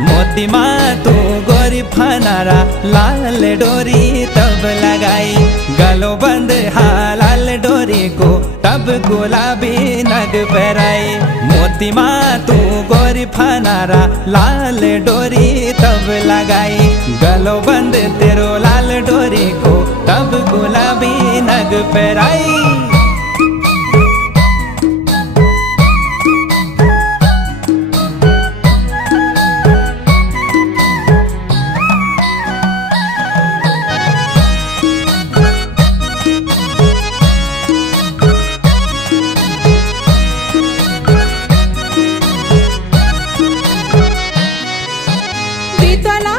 मोती माँ तू गोरी फनारा लाल डोरी तब लगाई, गलो बंद हाँ लाल डोरी को तब गुलाबी नग पहराई। मोती माँ तू गोरी फनारा लाल डोरी तब लगाई, गलो बंद तेरो लाल डोरी को तब गुलाबी नग पहराई। बीतला